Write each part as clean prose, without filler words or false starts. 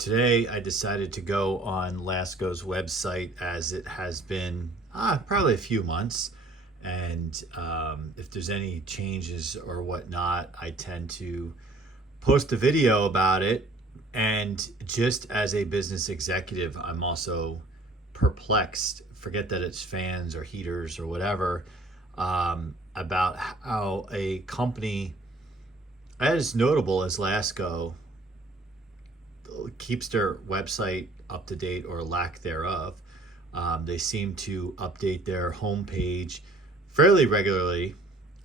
Today I decided to go on Lasko's website as it has been probably a few months. And if there's any changes or whatnot, I tend to post a video about it. And just as a business executive, I'm also perplexed, forget that it's fans or heaters or whatever, about how a company as notable as Lasko keeps their website up to date or lack thereof. They seem to update their homepage fairly regularly,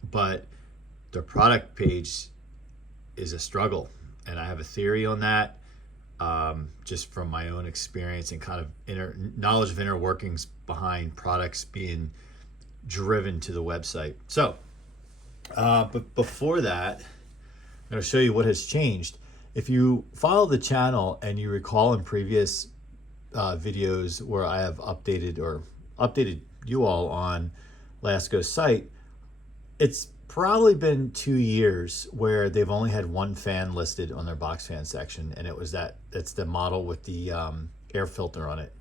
but their product page is a struggle. And I have a theory on that, just from my own experience and kind of knowledge of inner workings behind products being driven to the website. So, but before that, I'm going to show you what has changed. If you follow the channel and you recall in previous videos where I have updated you all on Lasko's site, it's probably been 2 years where they've only had one fan listed on their box fan section, and it's the model with the air filter on it.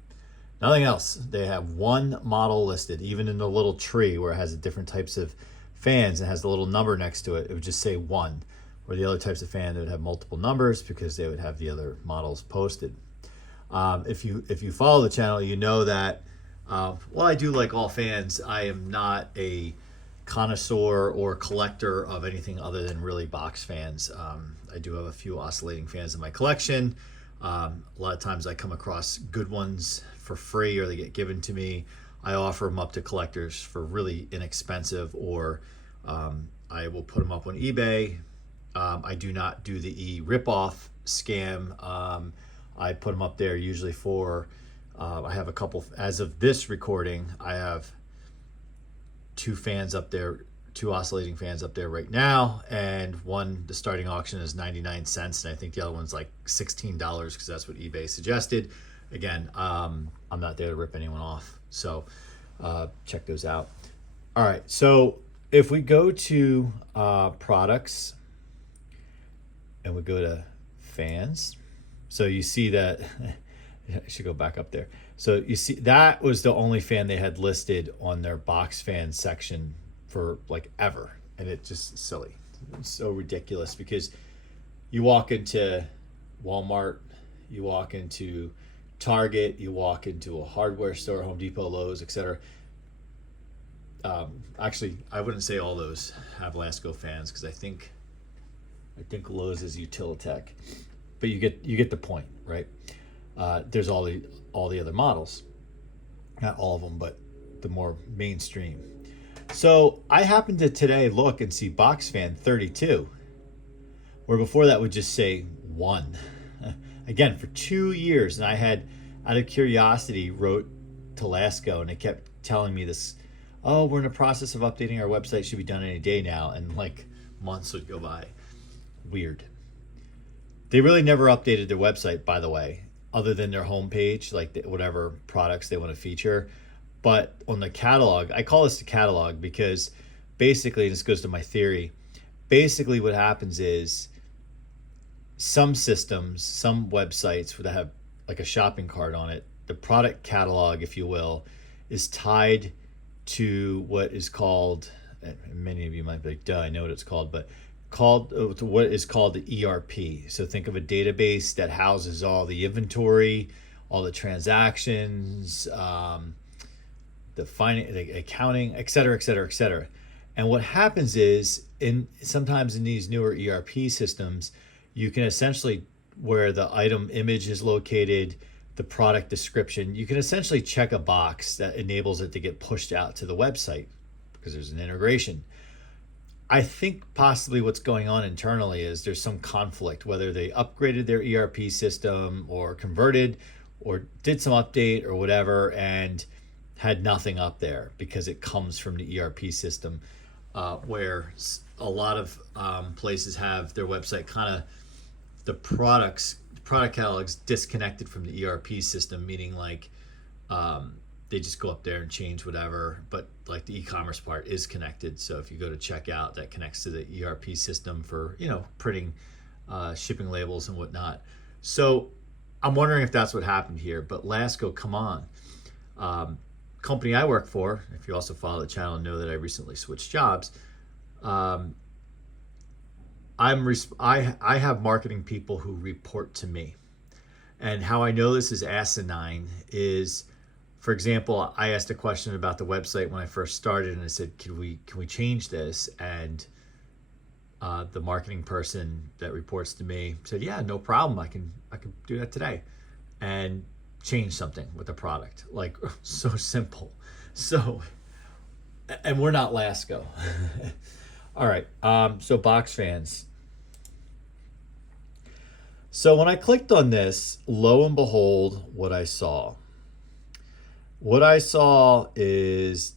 Nothing else. They have one model listed, even in the little tree where it has the different types of fans and has the little number next to it. It would just say one. Or the other types of fan, they would have multiple numbers because they would have the other models posted. If you follow the channel, you know that while I do like all fans, I am not a connoisseur or collector of anything other than really box fans. I do have a few oscillating fans in my collection. A lot of times I come across good ones for free or they get given to me. I offer them up to collectors for really inexpensive, or I will put them up on eBay. I do not do the rip-off scam. I put them up there usually for, I have a couple, as of this recording, I have two fans up there, two oscillating fans up there right now. And one, the starting auction is 99 cents. And I think the other one's like $16 because that's what eBay suggested. Again, I'm not there to rip anyone off. So check those out. All right. So if we go to products, and we go to fans. So you see that, I should go back up there. So you see that was the only fan they had listed on their box fan section for like ever. And it's just silly. It's so ridiculous because you walk into Walmart, you walk into Target, you walk into a hardware store, Home Depot, Lowe's, etc. Actually, I wouldn't say all those have Lasko fans because I think Lowe's is Utilitech, but you get the point, right? There's all the other models, not all of them, but the more mainstream. So I happened to today look and see box fan 32, where before that would just say 1. Again, for 2 years, and I had, out of curiosity, wrote to Lasko, and they kept telling me this, oh, we're in the process of updating our website, should be done any day now, and like months would go by. Weird. They really never updated their website, by the way, other than their homepage, like whatever products they want to feature. But on the catalog, I call this the catalog because basically, this goes to my theory, basically what happens is some systems, some websites that have like a shopping cart on it, the product catalog, if you will, is tied to what is called, many of you might be like, duh, I know what it's called, but called to what is called the ERP. So think of a database that houses all the inventory, all the transactions, the accounting, et cetera, et cetera, et cetera. And what happens is sometimes in these newer ERP systems, you can essentially, where the item image is located, the product description, you can essentially check a box that enables it to get pushed out to the website because there's an integration. I think possibly what's going on internally is there's some conflict, whether they upgraded their ERP system or converted or did some update or whatever and had nothing up there because it comes from the ERP system, where a lot of places have their website kind of the product catalogs disconnected from the ERP system, meaning like they just go up there and change whatever, but like the e-commerce part is connected. So if you go to checkout, that connects to the ERP system for, printing shipping labels and whatnot. So I'm wondering if that's what happened here. But Lasko, come on. Company I work for, if you also follow the channel, know that I recently switched jobs. Um, I have marketing people who report to me. And how I know this is asinine is, for example, I asked a question about the website when I first started, and I said, can we change this? And the marketing person that reports to me said, yeah, no problem. I can do that today, and change something with the product. Like, so simple. So, and we're not Lasko. All right. So box fans. So when I clicked on this, lo and behold, what I saw is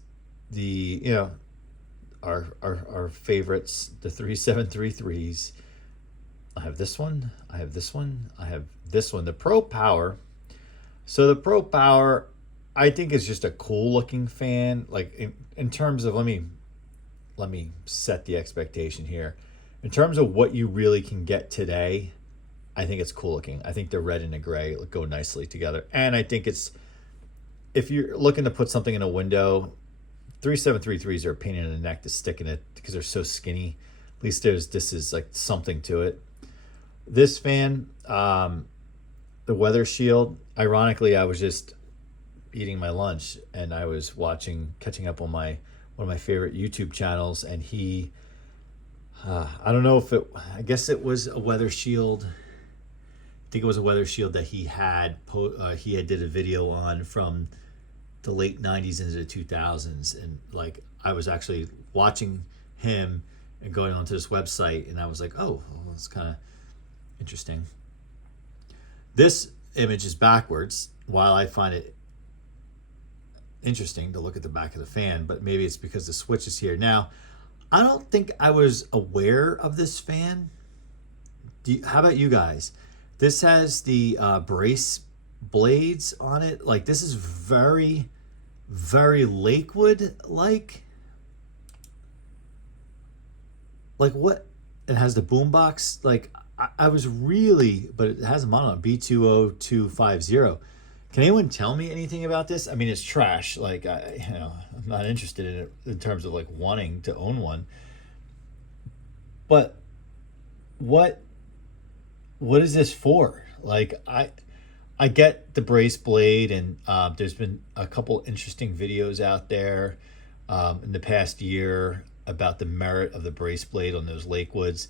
the, our favorites, the 3733s. I have this one, I have this one, I have this one, the Pro Power. So the Pro Power, I think, is just a cool looking fan. Like in terms of, let me set the expectation here. In terms of what you really can get today, I think it's cool looking. I think the red and the gray go nicely together. And I think it's, if you're looking to put something in a window, 3733s are a pain in the neck to stick in it because they're so skinny. At least this is like something to it. This fan, the Weather Shield, ironically, I was just eating my lunch and I was catching up on one of my favorite YouTube channels, and he, I don't know if I guess it was a Weather Shield. I think it was a Weather Shield that he had did a video on from the late 90s into the 2000s. And like, I was actually watching him and going onto this website, and I was like, oh, well, that's kind of interesting. This image is backwards. While I find it interesting to look at the back of the fan, but maybe it's because the switch is here. Now, I don't think I was aware of this fan. How about you guys? This has the brace blades on it. Like, this is very, very Lakewood-like. Like, what? It has the boombox. Like, I was really, but it has a model on B20250. Can anyone tell me anything about this? I mean, it's trash. Like, I'm not interested in it in terms of like wanting to own one. But what is this for? Like, I get the brace blade, and there's been a couple interesting videos out there in the past year about the merit of the brace blade on those Lakewoods.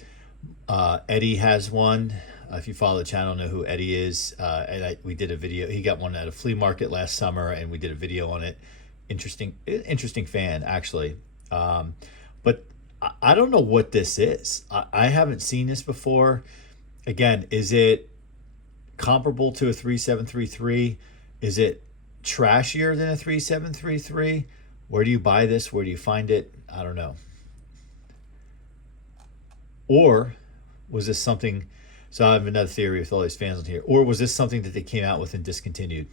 Eddie has one. If you follow the channel, know who Eddie is. And we did a video. He got one at a flea market last summer, and we did a video on it. Interesting fan, actually. But I don't know what this is. I haven't seen this before. Again, is it comparable to a 3733? Is it trashier than a 3733? Where do you buy this? Where do you find it? I don't know. Or was this something, so I have another theory with all these fans on here, or was this something that they came out with and discontinued?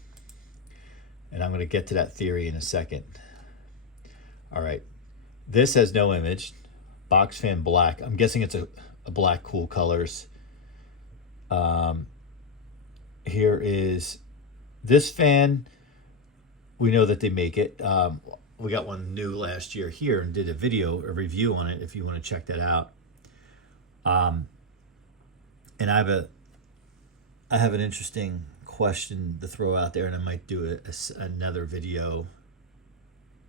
And I'm going to get to that theory in a second. All right. This has no image. Box fan black. I'm guessing it's a black cool colors. Here is this fan. We know that they make it. We got one new last year here and did a review on it if you want to check that out. And I have an interesting question to throw out there, and I might do another video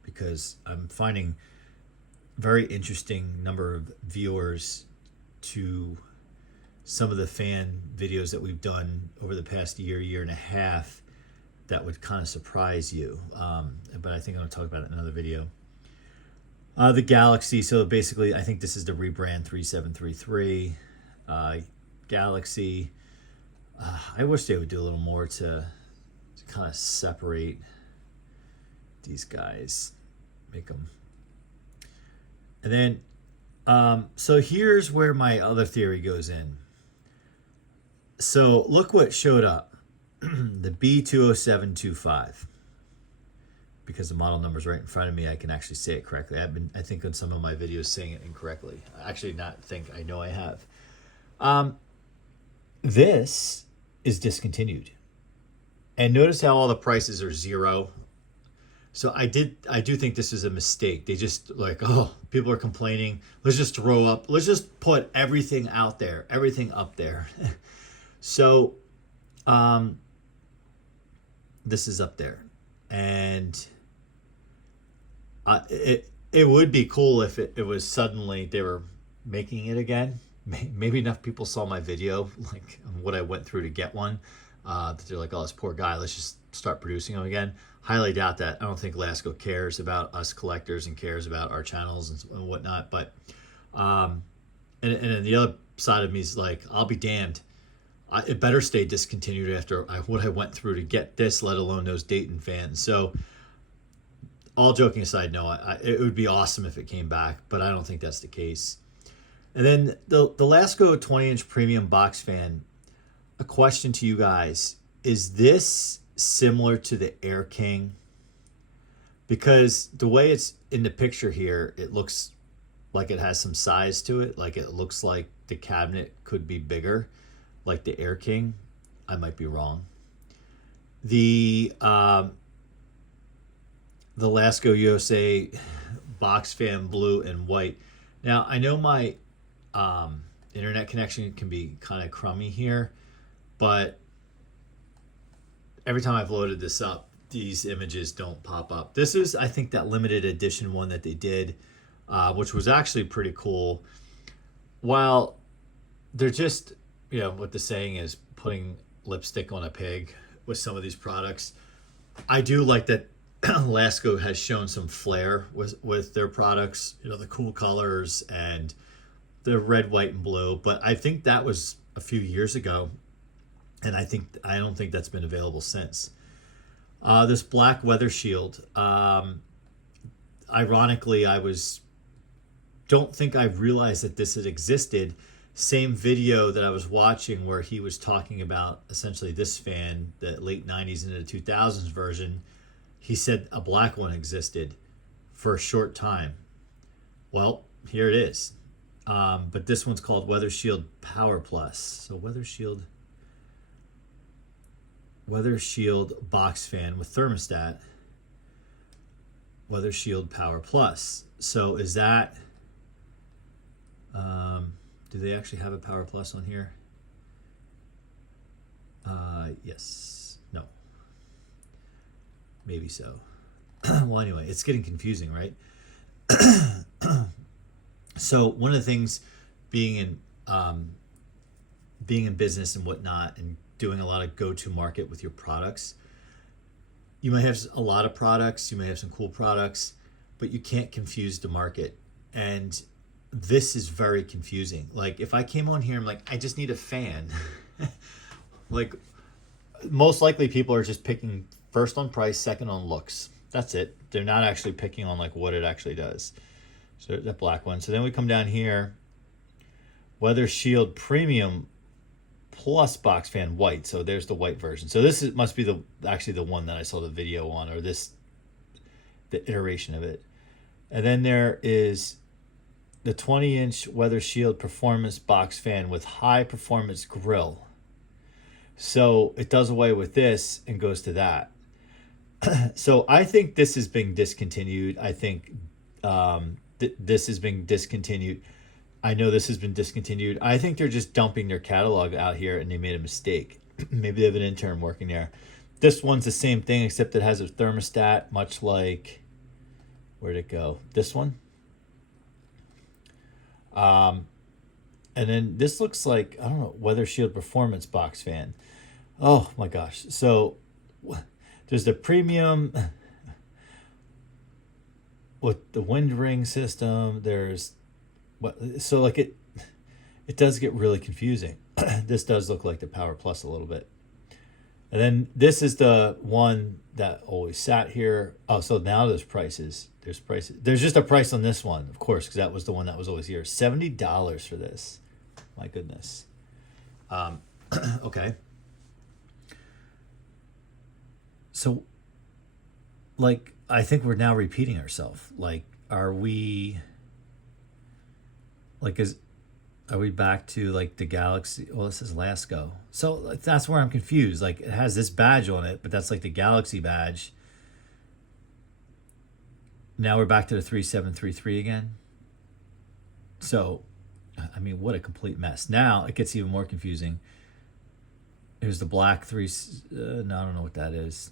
because I'm finding very interesting number of viewers to some of the fan videos that we've done over the past year and a half that would kind of surprise you. But I think I'm going to talk about it in another video. The Galaxy, so basically I think this is the rebrand 3733. Galaxy, I wish they would do a little more to kind of separate these guys, make them. And then, so here's where my other theory goes in. So look what showed up, the B20725. Because the model number is right in front of me, I can actually say it correctly. I think on some of my videos saying it incorrectly. I know I have. This is discontinued. And notice how all the prices are zero. So I do think this is a mistake. They just like, oh, people are complaining. Let's just put everything out there, everything up there. So this is up there. And it would be cool if it was suddenly they were making it again. Maybe enough people saw my video, like what I went through to get one, that they're like, oh, this poor guy, let's just start producing them again. Highly doubt that. I don't think Lasko cares about us collectors and cares about our channels and whatnot. But and then the other side of me is like, I'll be damned. It better stay discontinued after what I went through to get this, let alone those Dayton fans. So all joking aside, no, it would be awesome if it came back, but I don't think that's the case. And then the Lasko 20-inch premium box fan, a question to you guys, is this similar to the Air King? Because the way it's in the picture here, it looks like it has some size to it. Like it looks like the cabinet could be bigger, like the Air King. I might be wrong. The Lasko USA box fan blue and white. Now, I know my internet connection can be kind of crummy here, but every time I've loaded this up, these images don't pop up. This is, I think, that limited edition one that they did, which was actually pretty cool. While they're just, what the saying is, putting lipstick on a pig with some of these products, I do like that Lasko has shown some flair with their products, the cool colors and the red, white, and blue. But I think that was a few years ago, and I don't think that's been available since. This black weather shield, ironically, don't think I realized that this had existed. Same video that I was watching where he was talking about essentially this fan, the late 90s into the 2000s version. He said a black one existed for a short time. Well, here it is. But this one's called Weather Shield Power Plus. So Weather Shield box fan with thermostat. Weather Shield Power Plus. So is that, do they actually have a Power Plus on here? Yes. No. Maybe so. Well, anyway, it's getting confusing, right? So one of the things being in business and whatnot, and doing a lot of go-to market with your products, you might have a lot of products, you may have some cool products, but you can't confuse the market. And this is very confusing. Like if I came on here, I'm like, I just need a fan. Like most likely people are just picking first on price, second on looks. That's it. They're not actually picking on like what it actually does. So that black one. So then we come down here, Weather Shield Premium Plus box fan white. So there's the white version. So this must be actually the one that I saw the video on, or the iteration of it. And then there is the 20-inch Weather Shield Performance box fan with high performance grill. So it does away with this and goes to that. So I think this is being discontinued. I think this is being discontinued. I know this has been discontinued. I think they're just dumping their catalog out here and they made a mistake. Maybe they have an intern working there. This one's the same thing except it has a thermostat, much like, where'd it go? This one. And then this looks like, I don't know, Weather Shield Performance box fan. Oh my gosh. So there's the premium with the wind ring system. There's so like it does get really confusing. This does look like the Power Plus a little bit. And then this is the one that always sat here. Oh, so now there's prices. There's prices. There's just a price on this one, of course, because that was the one that was always here. $70 for this. My goodness. Okay. So, like, I think we're now repeating ourselves. Like, are we, like, Are we back to like the Galaxy? Well, this is Lasko. So like, that's where I'm confused. Like it has this badge on it, but that's like the Galaxy badge. Now we're back to the 3733 again. So, I mean, what a complete mess. Now it gets even more confusing. Here's the black three. No, I don't know what that is.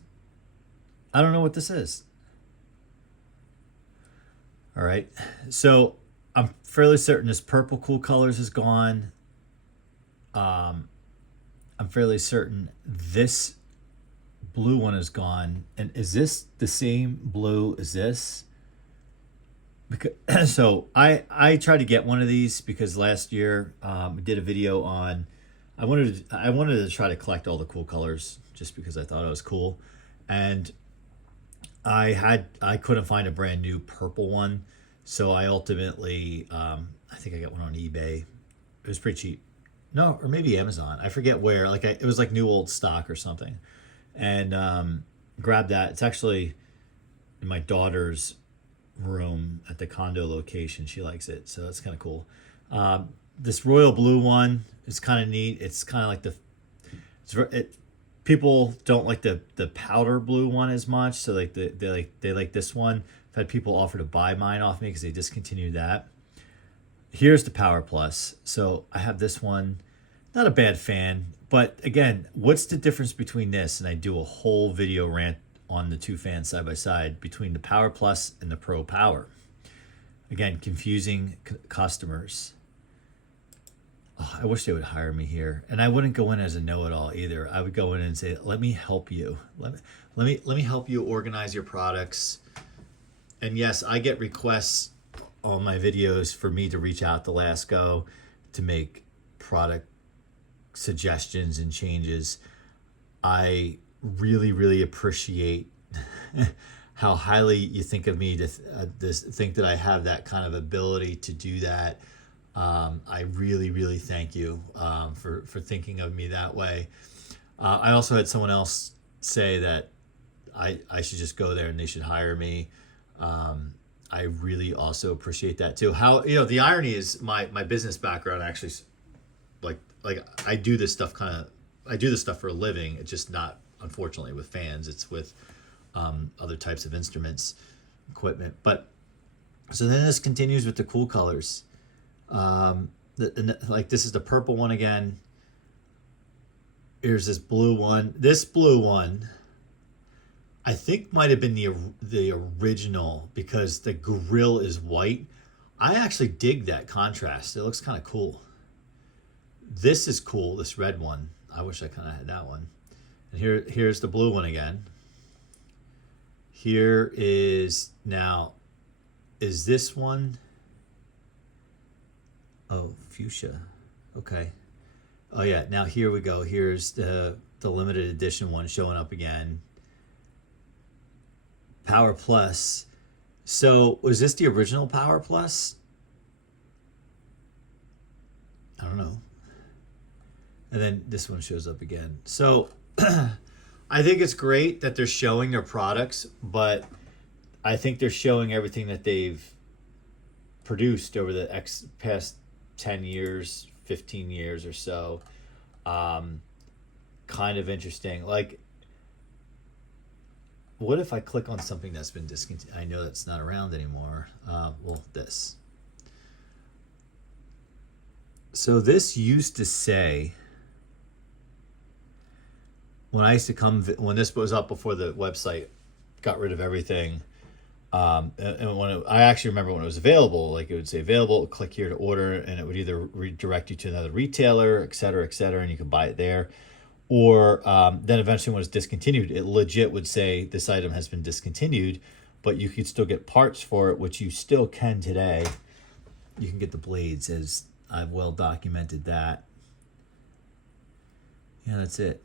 I don't know what this is. All right. So I'm fairly certain this purple cool colors is gone. I'm fairly certain this blue one is gone. And is this the same blue as this? Because, so I tried to get one of these because last year I did a video on I wanted to try to collect all the cool colors just because I thought it was cool, and I couldn't find a brand new purple one, so I ultimately I think I got one on eBay. It was pretty cheap, no, or maybe Amazon. I forget where. Like it was like new old stock or something, and grabbed that. It's actually in my daughter's room at the condo location. She likes it, so it's kind of cool. This royal blue one is kind of neat. It's kind of like people don't like the powder blue one as much, so like they like this one. I've had people offer to buy mine off me because they discontinued that. Here's the Power Plus. So I have this one. Not a bad fan, but again, what's the difference between this? And I do a whole video rant on the two fans side by side between the Power Plus and the Pro Power. Again, confusing customers. Oh, I wish they would hire me here, and I wouldn't go in as a know-it-all either. I would go in and say, "Let me help you. Let me help you organize your products." And yes, I get requests on my videos for me to reach out to Lasko to make product suggestions and changes. I really appreciate how highly you think of me to think that I have that kind of ability to do that. I really thank you for thinking of me that way. I also had someone else say that I should just go there and they should hire me. I really also appreciate that too. How, the irony is my business background actually, like I do this stuff for a living. It's just not, unfortunately, with fans. It's with other types of instruments, equipment. But so then this continues with the cool colors. Like this is the purple one again. Here's this blue one. This blue one, I think might have been the original because the grill is white. I actually dig that contrast. It looks kind of cool. This is cool, this red one. I wish I kind of had that one. And here's the blue one again. Here is this one? Oh, fuchsia. Okay. Oh yeah, now here we go. Here's the limited edition one showing up again. Power Plus. So was this the original Power Plus? I don't know. And then this one shows up again. So I think it's great that they're showing their products, but I think they're showing everything that they've produced over the past 10 years, 15 years or so. Kind of interesting. Like, what if I click on something that's been discontinued? I know that's not around anymore. Well, this. So this used to say, when when this was up before the website got rid of everything, and I actually remember when it was available, like it would say available, click here to order, and it would either redirect you to another retailer, et cetera, and you could buy it there. Or then eventually when it was discontinued, it legit would say this item has been discontinued, but you could still get parts for it, which you still can today. You can get the blades, as I've well documented that. Yeah, that's it.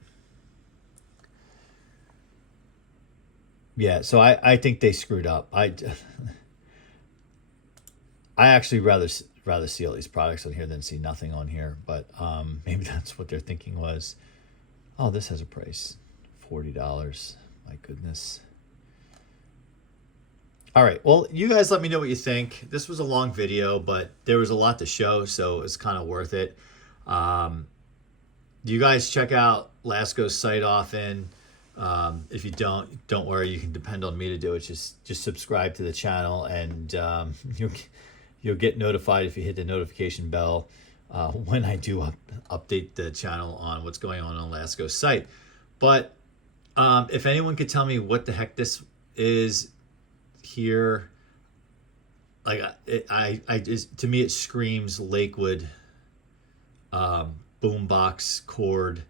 Yeah, so I think they screwed up. I actually rather see all these products on here than see nothing on here, but maybe that's what their thinking was. Oh, this has a price, $40. My goodness. All right. Well, you guys let me know what you think. This was a long video, but there was a lot to show, so it's kind of worth it. Um, do you guys check out Lasko's site often? If you don't worry. You can depend on me to do it. Just subscribe to the channel, and you'll get notified if you hit the notification bell when I do update the channel on what's going on Lasko's site. But if anyone could tell me what the heck this is here, like to me it screams Lakewood boombox cord.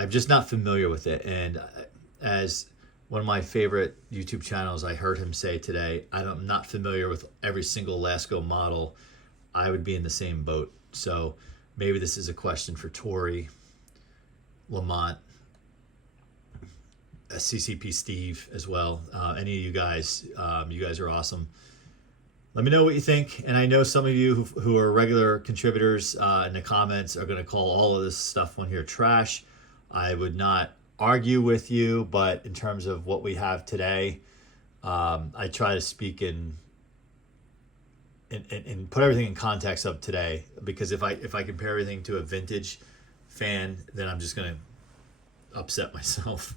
I'm just not familiar with it, and as one of my favorite YouTube channels, I heard him say today, I'm not familiar with every single Lasko model. I would be in the same boat. So maybe this is a question for Tori, Lamont, CCP Steve as well. Any of you guys are awesome. Let me know what you think. And I know some of you who are regular contributors in the comments are going to call all of this stuff on here trash. I would not argue with you, but in terms of what we have today, I try to speak and put everything in context of today, because if I compare everything to a vintage fan, then I'm just going to upset myself.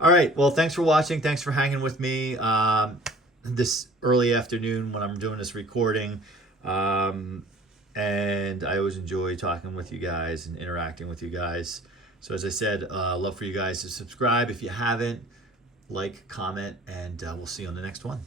All right. Well, thanks for watching. Thanks for hanging with me this early afternoon when I'm doing this recording. And I always enjoy talking with you guys and interacting with you guys. So as I said, love for you guys to subscribe if you haven't, like, comment, and we'll see you on the next one.